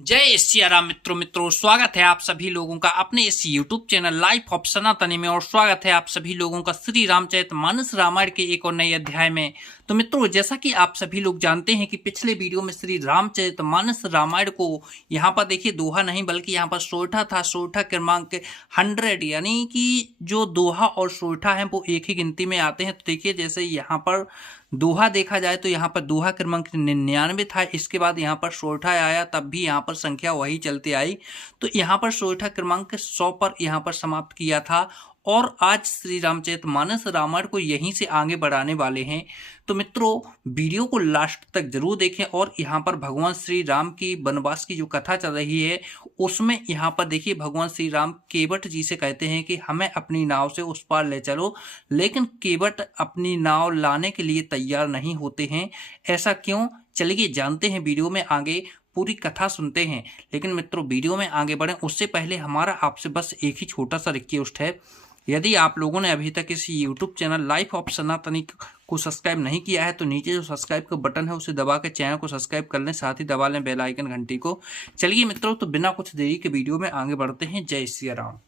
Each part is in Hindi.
जय सिया राम मित्रों स्वागत है आप सभी लोगों का अपने इस YouTube चैनल लाइफ ऑफ सनातनी में। और स्वागत है आप सभी लोगों का श्री रामचरितमानस रामायण के एक और नए अध्याय में। तो मित्रों, जैसा कि आप सभी लोग जानते हैं कि पिछले वीडियो में श्री रामचरितमानस रामायण को यहाँ पर देखिए दोहा नहीं बल्कि यहाँ पर सोरठा था। सोरठा क्रमांक 100, यानी कि जो दोहा और सोरठा है वो एक ही गिनती में आते हैं। तो देखिए जैसे यहाँ पर दोहा देखा जाए तो यहाँ पर दोहा क्रमांक 99 था, इसके बाद यहाँ पर सोरठा आया, तब भी यहाँ पर संख्या वही चलती आई। तो यहाँ पर सोरठा क्रमांक 100 पर यहाँ पर समाप्त किया था और आज श्री रामचरितमानस रामायण को यहीं से आगे बढ़ाने वाले हैं। तो मित्रों, वीडियो को लास्ट तक जरूर देखें। और यहाँ पर भगवान श्री राम की वनवास की जो कथा चल रही है उसमें यहाँ पर देखिए भगवान श्री राम केवट जी से कहते हैं कि हमें अपनी नाव से उस पार ले चलो, लेकिन केवट अपनी नाव लाने के लिए तैयार नहीं होते हैं। ऐसा क्यों, चलिए जानते हैं, वीडियो में आगे पूरी कथा सुनते हैं। लेकिन मित्रों, वीडियो में आगे बढ़ें उससे पहले हमारा आपसे बस एक ही छोटा सा रिक्वेस्ट है। यदि आप लोगों ने अभी तक इस YouTube चैनल लाइफ ऑफ सनातनी को सब्सक्राइब नहीं किया है तो नीचे जो सब्सक्राइब का बटन है उसे दबा के चैनल को सब्सक्राइब कर लें, साथ ही दबा लें बेल आइकन घंटी को। चलिए मित्रों, तो बिना कुछ देरी के वीडियो में आगे बढ़ते हैं। जय सिया राम।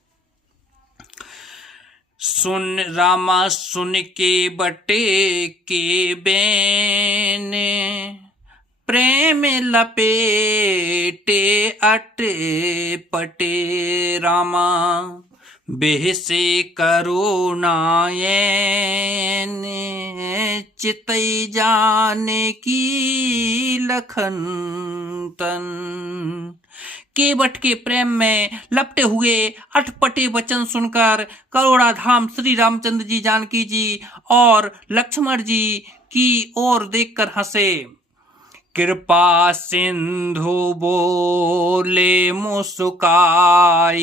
सुन रामा सुन के बटे के बेने, प्रेम लपेटे अटे पटे रामा, बेह से करुणायन चितई जाने की लखन तन। केवट के प्रेम में लपटे हुए अटपटे वचन सुनकर करुणाधाम श्री रामचंद्र जी, जानकी जी और लक्ष्मण जी की ओर देखकर हंसे। कृपा सिंधु बोले मुस्काई,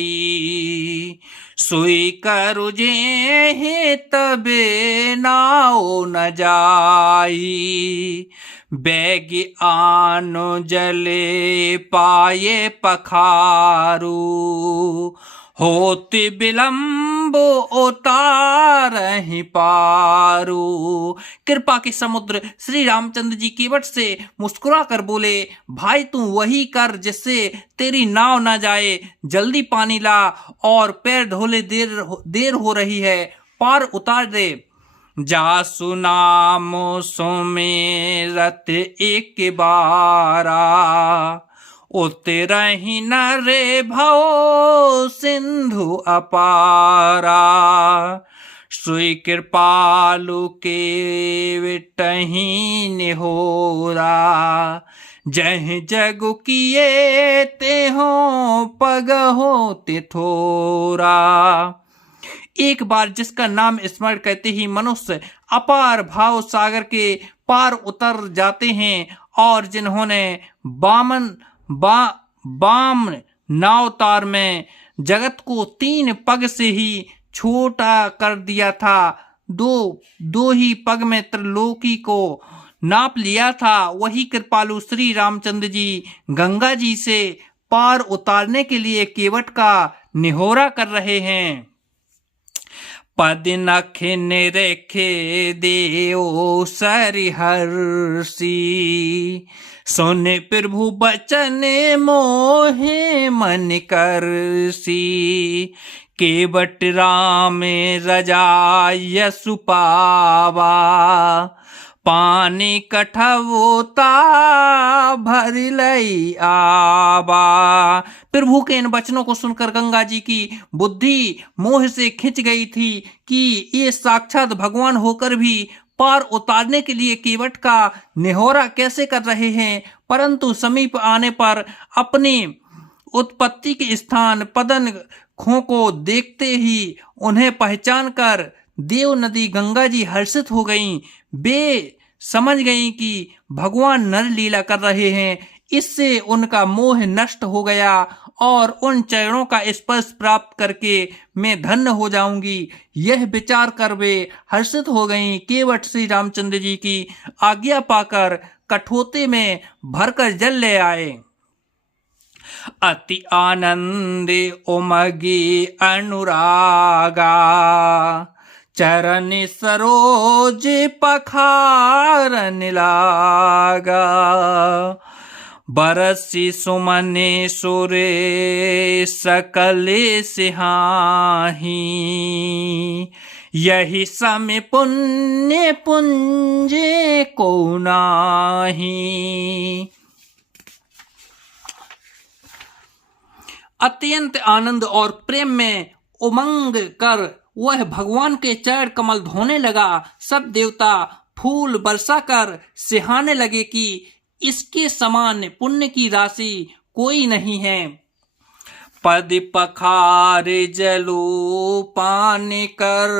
सुई करु जे तबे नाव न जाई। बैग आनो जले पाए पखारू, होति विलंब उतारहि पारू। कृपा के समुद्र श्री रामचंद्र जी केवट से मुस्कुरा कर बोले, भाई तू वही कर जिससे तेरी नाव ना जाए, जल्दी पानी ला और पैर धोले, देर हो रही है, पार उतार दे। जासु नाम सुमेरत एक बारा, उतरहि न रे भव सिंधु अपारा। सुई कृपालु के विटहि निहोरा, जह जगु किए ते हो पग हो तिथोरा। एक बार जिसका नाम स्मरण करते ही मनुष्य अपार भाव सागर के पार उतर जाते हैं, और जिन्होंने बाम नावतार में जगत को 3 पग से ही छोटा कर दिया था, दो ही पग में त्रिलोकी को नाप लिया था, वही कृपालु श्री रामचंद्र जी गंगा जी से पार उतारने के लिए केवट का निहोरा कर रहे हैं। पद नखिन रेखे देओ सरिहर्षि, सुन प्रभु बचन मोहे मन करसी। केवट राम रजायसु पावा, पानी कठवोता भर लई आवा। प्रभु के इन वचनों को सुनकर गंगा जी की बुद्धि मोह से खिंच गई थी कि ये साक्षात भगवान होकर भी पार उतारने के लिए केवट का निहोरा कैसे कर रहे हैं। परंतु समीप आने पर अपनी उत्पत्ति के स्थान पदन खो को देखते ही उन्हें पहचान कर देव नदी गंगा जी हर्षित हो गईं। वे समझ गईं कि भगवान नर लीला कर रहे हैं। इससे उनका मोह नष्ट हो गया और उन चरणों का स्पर्श प्राप्त करके मैं धन्य हो जाऊंगी, यह विचार कर वे हर्षित हो गईं। केवट श्री रामचंद्र जी की आज्ञा पाकर कठोते में भरकर जल ले आए। अति आनंदे उमगी अनुरागा, चरण सरोज पखारन लागा। बरसी सुमने सुरे सकले सिहाही, यही समय पुण्य पुंजे को नाही। अत्यंत आनंद और प्रेम में उमंग कर वह भगवान के चरण कमल धोने लगा। सब देवता फूल बरसा कर सिहाने लगे कि इसके समान पुण्य की राशि कोई नहीं है। पद पखार जलो पान कर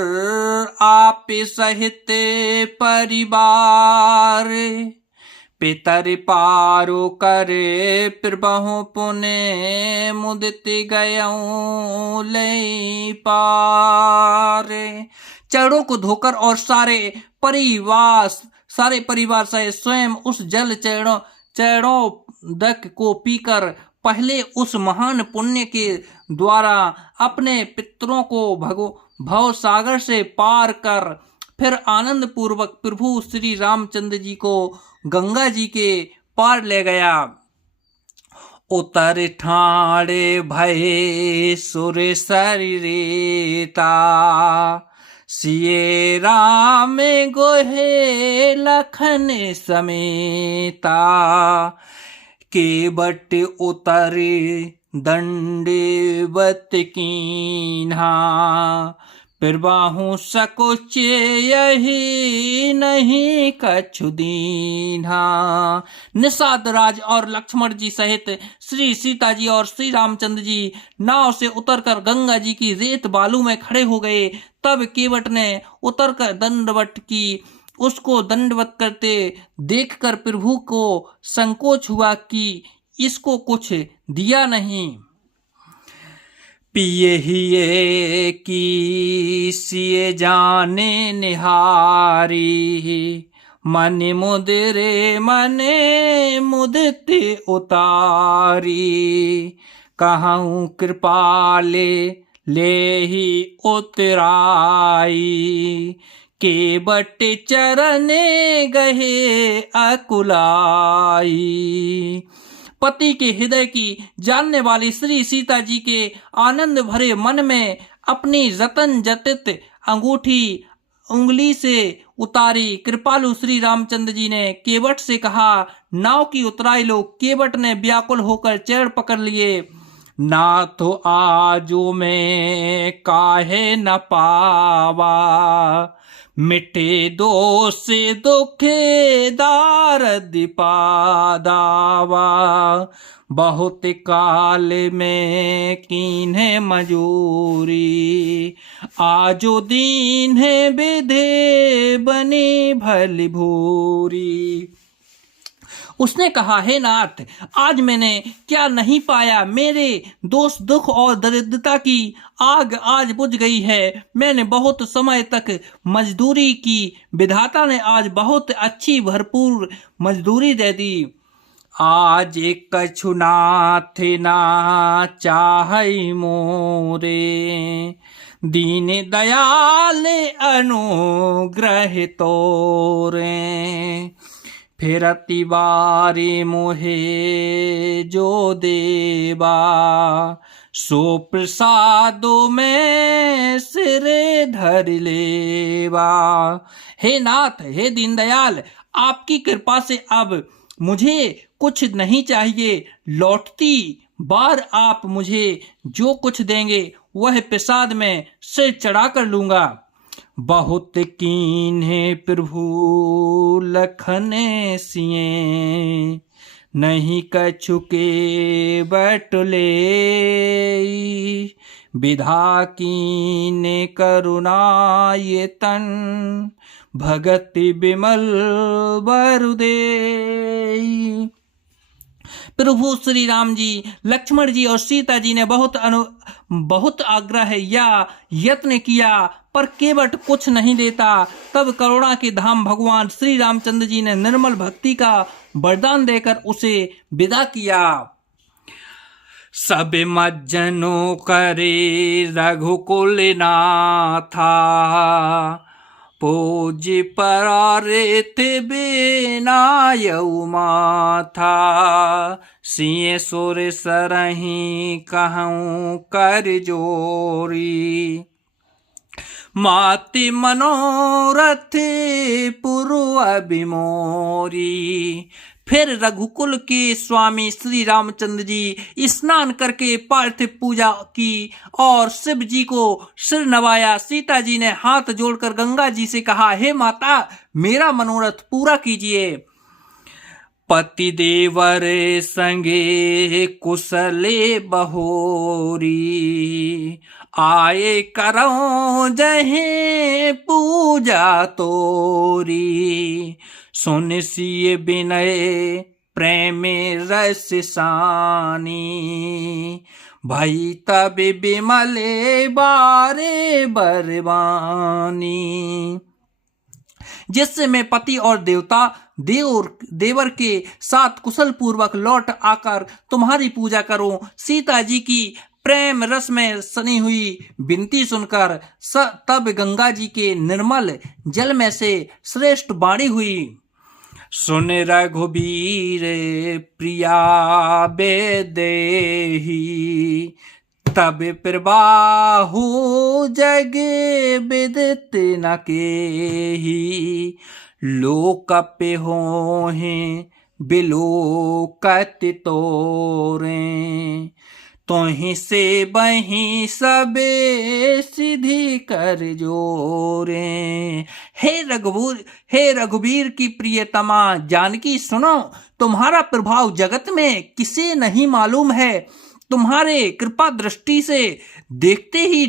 आप सहित परिवार, पितर पारो करे प्रभु पुने मुदित गयऊं ले पार। चरणों को धोकर और सारे परिवार सहित स्वयं उस जल चरणों दक को पीकर पहले उस महान पुण्य के द्वारा अपने पितरों को भव सागर से पार कर फिर आनंद पूर्वक प्रभु श्री रामचंद्र जी को गंगा जी के पार ले गया। उतर ठाणे भये सुर शरीरेता, सिए राम गोहे लखन समेता। केवट उतरे दंडवत कीन्हा, प्रबाहु सकुच यही नहीं कछु दीन्हा। निषाद राज और लक्ष्मण जी सहित श्री सीता जी और श्री रामचंद्र जी नाव से उतरकर गंगा जी की रेत बालू में खड़े हो गए। तब केवट ने उतरकर दंडवत की। उसको दंडवत करते देखकर प्रभु को संकोच हुआ कि इसको कुछ दिया नहीं। पिए हिये की सिए जाने निहारी, मन मुदरे मने मुदते उतारी। कहूँ कृपाले ले ही उतराई, केवट चरने गहे अकुलाई। पति के हृदय की जानने वाली श्री सीता जी के आनंद भरे मन में अपनी रतन जटित अंगूठी उंगली से उतारी। कृपालु श्री रामचंद्र जी ने केवट से कहा, नाव की उतराई लो। केवट ने व्याकुल होकर चरण पकड़ लिए। ना तो आजो में काहे न पावा, मिटे दोष दुखे दारद पादावा। बहुत काल में कीन्हे मजूरी, आजो दीन है विधे बने भली भूरी। उसने कहा, हे नाथ, आज मैंने क्या नहीं पाया। मेरे दोष दुख और दरिद्रता की आग आज बुझ गई है। मैंने बहुत समय तक मजदूरी की, विधाता ने आज बहुत अच्छी भरपूर मजदूरी दे दी। आज कछु नाथ ना चाहै मोरे, दीन दयाल अनुग्रह तोरे। फिरती बारी मोहे जो देवा, सो प्रसादो में सिरे धर लेवा। हे नाथ, हे दीनदयाल, आपकी कृपा से अब मुझे कुछ नहीं चाहिए। लौटती बार आप मुझे जो कुछ देंगे वह प्रसाद में सिर चढ़ा कर लूंगा। बहुत कीन्हे प्रभु लखन सिए, नहीं कछु के बटुले। विधा कीने करुणा ये तन, भगति विमल बरुदे। प्रभु श्री राम जी, लक्ष्मण जी और सीता जी ने बहुत आग्रह या यत्न किया, पर केवट कुछ नहीं देता। तब करुणा के धाम भगवान श्री रामचंद्र जी ने निर्मल भक्ति का वरदान देकर उसे विदा किया। सब मज्जनों करे रघुकुल नाथा, पोज परारे थे बेनायऊ माथा, सिए सोरे सरही कहूँ कर जोरी। माति मनोरथ पूर्व अभिमोरी। फिर रघुकुल के स्वामी श्री रामचंद्र जी स्नान करके पार्थिव पूजा की और शिव जी को सिर नवाया। सीता जी ने हाथ जोड़कर गंगा जी से कहा, हे माता, मेरा मनोरथ पूरा कीजिए। पति देवर संगे कुशले बहोरी, आए करो जहे पूजा तोरी। सुन सिय विनय प्रेम रस सानी, भई तब बिमले बारे बरवानी। जिससे मैं पति और देवर के साथ कुशल पूर्वक लौट आकर तुम्हारी पूजा करूं। सीता जी की प्रेम रस में सनी हुई विनती सुनकर तब गंगा जी के निर्मल जल में से श्रेष्ठ वाणी हुई। सुन रघुबीर प्रिया बेदेही, तब प्रबाहु जग विदित न केही। लोक पे होहें बिलोकत तोरे, तोहि से बही सबे सिद्धि कर जोरे। हे रघुबीर की प्रियतमा जानकी, सुनो, तुम्हारा प्रभाव जगत में किसे नहीं मालूम है। तुम्हारे कृपा दृष्टि से देखते ही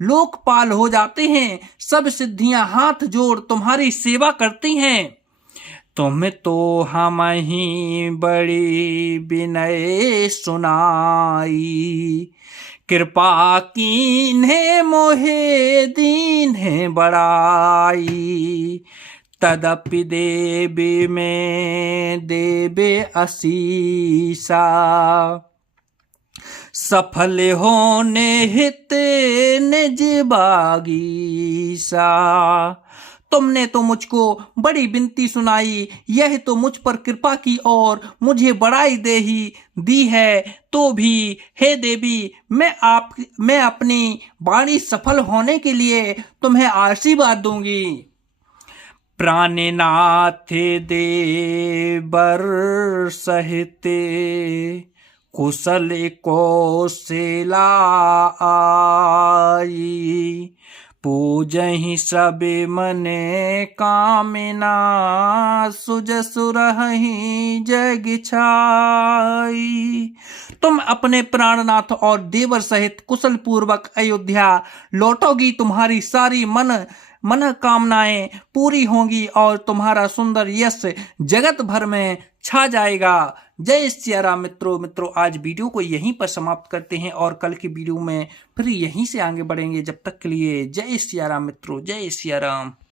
लोकपाल हो जाते हैं। सब सिद्धियां हाथ जोड़ तुम्हारी सेवा करती हैं। तुम तो हम ही बड़ी विनय सुनाई, कृपा कीन्हे मोहे दीन्हे बड़ाई। तदपि देवी में देवे असीसा, सफल होने हित निज बागीसा। तुमने तो मुझको बड़ी विनती सुनाई, यह तो मुझ पर कृपा की और मुझे बड़ाई दी है। तो भी हे देवी, मैं अपनी वाणी सफल होने के लिए तुम्हें आशीर्वाद दूंगी। प्राणनाथ देवर सहित कुशल कौशला आई, पूजहि सब मने कामना, सुजसु रहहि जग छाई। तुम अपने प्राणनाथ और देवर सहित कुशल पूर्वक अयोध्या लौटोगी। तुम्हारी सारी मन कामनाएं पूरी होंगी और तुम्हारा सुंदर यश जगत भर में छा जाएगा। जय सिया राम। मित्रों आज वीडियो को यहीं पर समाप्त करते हैं और कल की वीडियो में फिर यहीं से आगे बढ़ेंगे। जब तक के लिए जय सिया राम मित्रों, जय सिया राम।